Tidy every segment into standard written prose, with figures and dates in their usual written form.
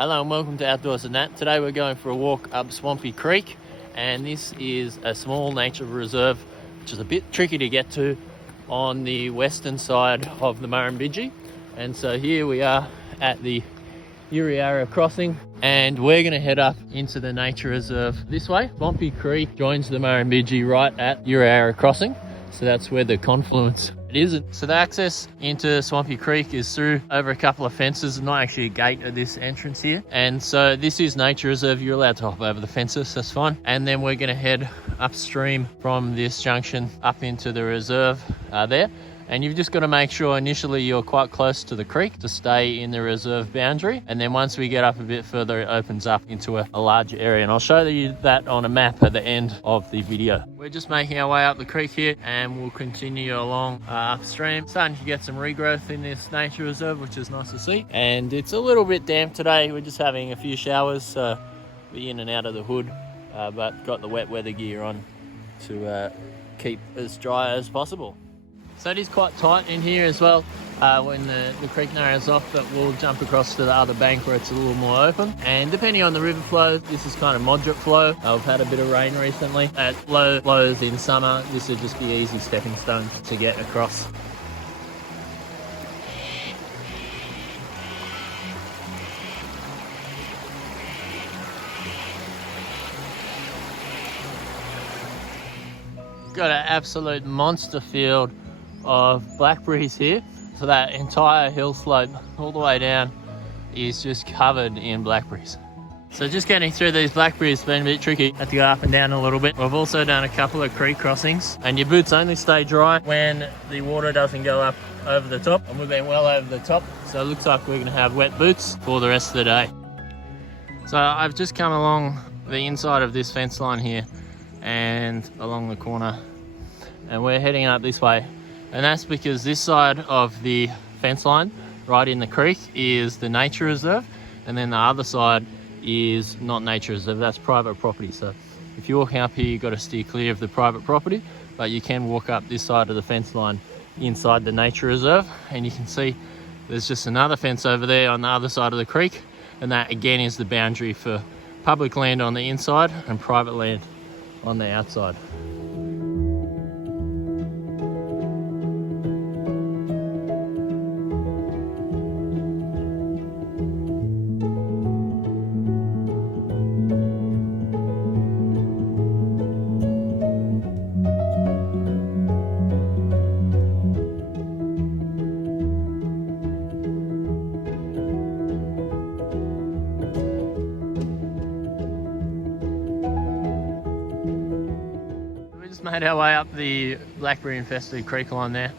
Hello and welcome to Outdoors and That. Today we're going for a walk up Swampy Creek, and this is a small nature reserve which is a bit tricky to get to on the western side of the Murrumbidgee. And so here we are at the Uriara crossing, and we're going to head up into the nature reserve this way. Swampy Creek joins the Murrumbidgee right at Uriara crossing, so that's where the confluence it is. So the access into Swampy Creek is through over a couple of fences. There's not actually a gate at this entrance here, and so this is nature reserve. You're allowed to hop over the fences, that's fine. And then we're going to head upstream from this junction up into the reserve there. And you've just got to make sure initially you're quite close to the creek to stay in the reserve boundary. And then once we get up a bit further, it opens up into a larger area. And I'll show you that on a map at the end of the video. We're just making our way up the creek here, and we'll continue along upstream. Starting to get some regrowth in this nature reserve, which is nice to see. And it's a little bit damp today. We're just having a few showers, so we're in and out of the hood, but got the wet weather gear on to keep as dry as possible. So it is quite tight in here as well when the creek narrows off, but we'll jump across to the other bank where it's a little more open. And depending on the river flow, this is kind of moderate flow. We've had a bit of rain recently. At low flows in summer, this would just be easy stepping stones to get across. Got an absolute monster field of blackberries here. So that entire hill slope all the way down is just covered in blackberries. So just getting through these blackberries has been a bit tricky. Had to go up and down a little bit. We've also done a couple of creek crossings, and your boots only stay dry when the water doesn't go up over the top, and we've been well over the top, so it looks like we're going to have wet boots for the rest of the day. So I've just come along the inside of this fence line here and along the corner, and we're heading up this way. And that's because this side of the fence line, right in the creek, is the nature reserve. And then the other side is not nature reserve, that's private property. So if you're walking up here, you've got to steer clear of the private property, but you can walk up this side of the fence line inside the nature reserve. And you can see there's just another fence over there on the other side of the creek. And that again is the boundary for public land on the inside and private land on the outside. Made our way up the blackberry infested creek line there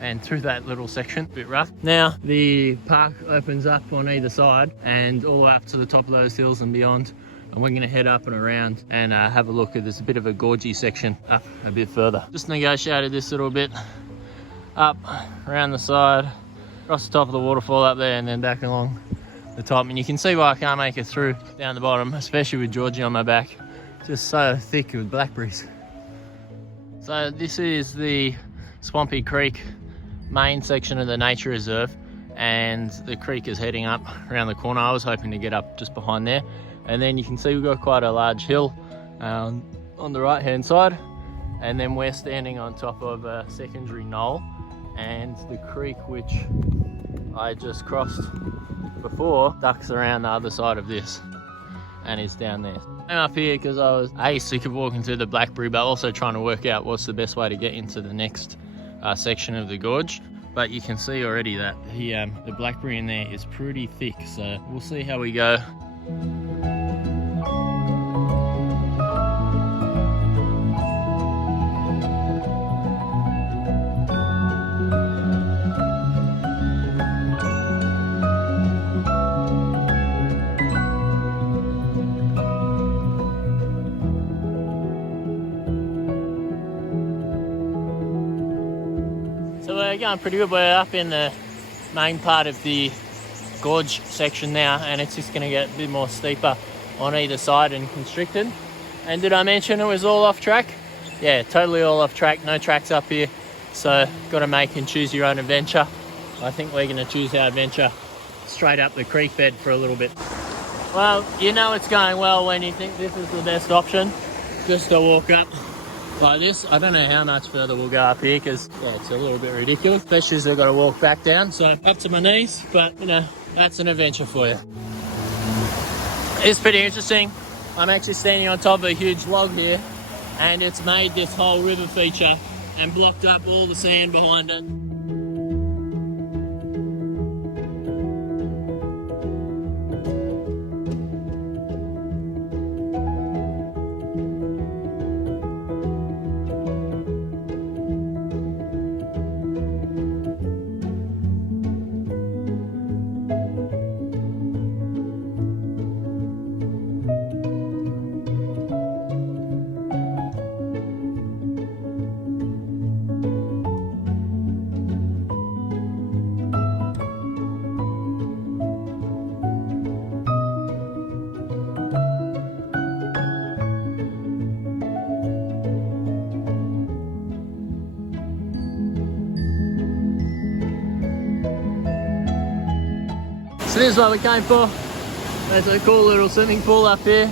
and through that little section, a bit rough. Now the park opens up on either side and all the way up to the top of those hills and beyond, and we're going to head up and around and have a look. There's a bit of a gorgy section up a bit further. Just negotiated this little bit up around the side, across the top of the waterfall up there, and then back along the top. And you can see why I can't make it through down the bottom, especially with Georgie on my back. Just so thick with blackberries. So this is the Swampy Creek main section of the nature reserve, and the creek is heading up around the corner. I was hoping to get up just behind there, and then you can see we've got quite a large hill on the right hand side, and then we're standing on top of a secondary knoll, and the creek, which I just crossed before, ducks around the other side of this and is down there. I'm up here because I was sick of walking through the blackberry, but also trying to work out what's the best way to get into the next section of the gorge. But you can see already that the blackberry in there is pretty thick, so we'll see how we go. So we're going pretty good. We're up in the main part of the gorge section now, and it's just going to get a bit more steeper on either side and constricted. And did I mention it was all off track? Yeah, totally all off track, no tracks up here. So got to make and choose your own adventure. I think we're going to choose our adventure straight up the creek bed for a little bit. Well, you know it's going well when you think this is the best option, just to walk up like this. I don't know how much further we'll go up here because it's a little bit ridiculous, especially as I've got to walk back down. So up to my knees, but you know, that's an adventure for you. It's pretty interesting. I'm actually standing on top of a huge log here, and it's made this whole river feature and blocked up all the sand behind it. So this is what we came for. There's a cool little swimming pool up here,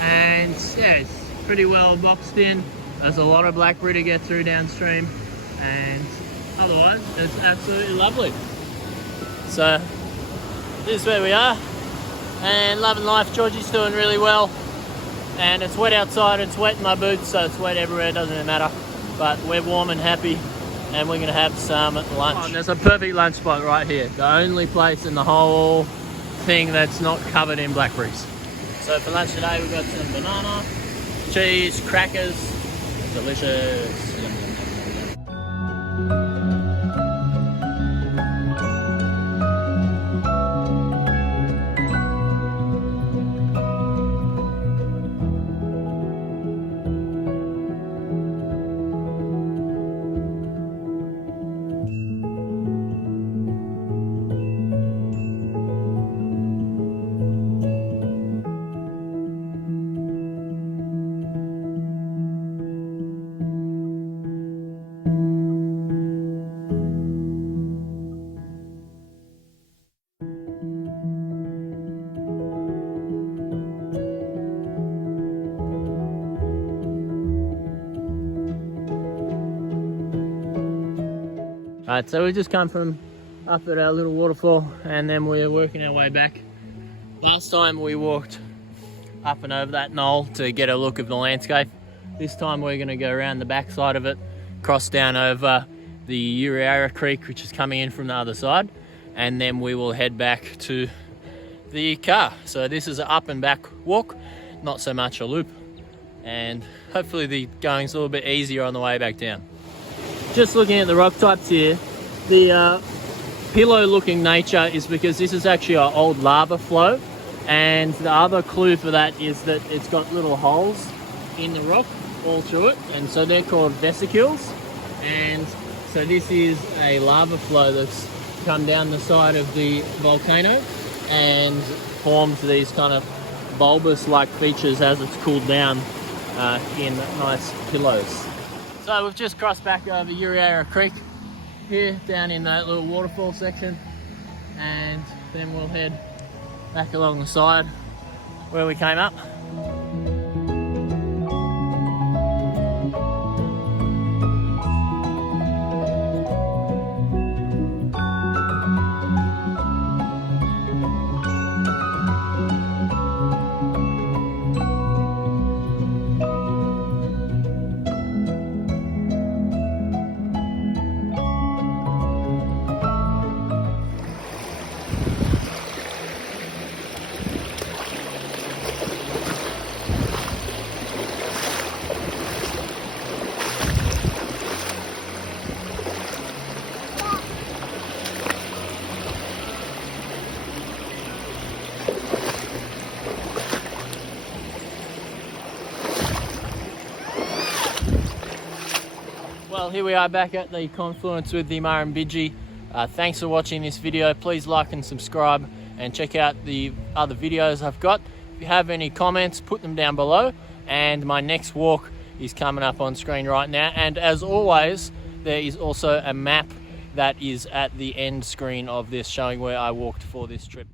and yeah, it's pretty well boxed in. There's a lot of blackberry to get through downstream, and otherwise it's absolutely lovely. So this is where we are, and loving life. Georgie's doing really well, and it's wet outside. It's wet in my boots, so it's wet everywhere. It doesn't matter, but we're warm and happy. And we're going to have some lunch. Oh, there's a perfect lunch spot right here. The only place in the whole thing that's not covered in blackberries. So for lunch today, we've got some banana, cheese, crackers. Delicious. Alright, so we just come from up at our little waterfall, and then we're working our way back. Last time we walked up and over that knoll to get a look of the landscape. This time we're going to go around the back side of it, cross down over the Uriara Creek, which is coming in from the other side, and then we will head back to the car. So this is an up and back walk, not so much a loop, and hopefully the going's a little bit easier on the way back down. Just looking at the rock types here, the pillow looking nature is because this is actually an old lava flow, and the other clue for that is that it's got little holes in the rock all through it, and so they're called vesicles. And so this is a lava flow that's come down the side of the volcano and formed these kind of bulbous like features as it's cooled down in nice pillows. So we've just crossed back over Uriara Creek here, down in that little waterfall section, and then we'll head back along the side where we came up. Well, here we are back at the confluence with the Murrumbidgee. Thanks for watching this video. Please like and subscribe, and check out the other videos I've got. If you have any comments, put them down below, and my next walk is coming up on screen right now. And as always, there is also a map that is at the end screen of this, showing where I walked for this trip.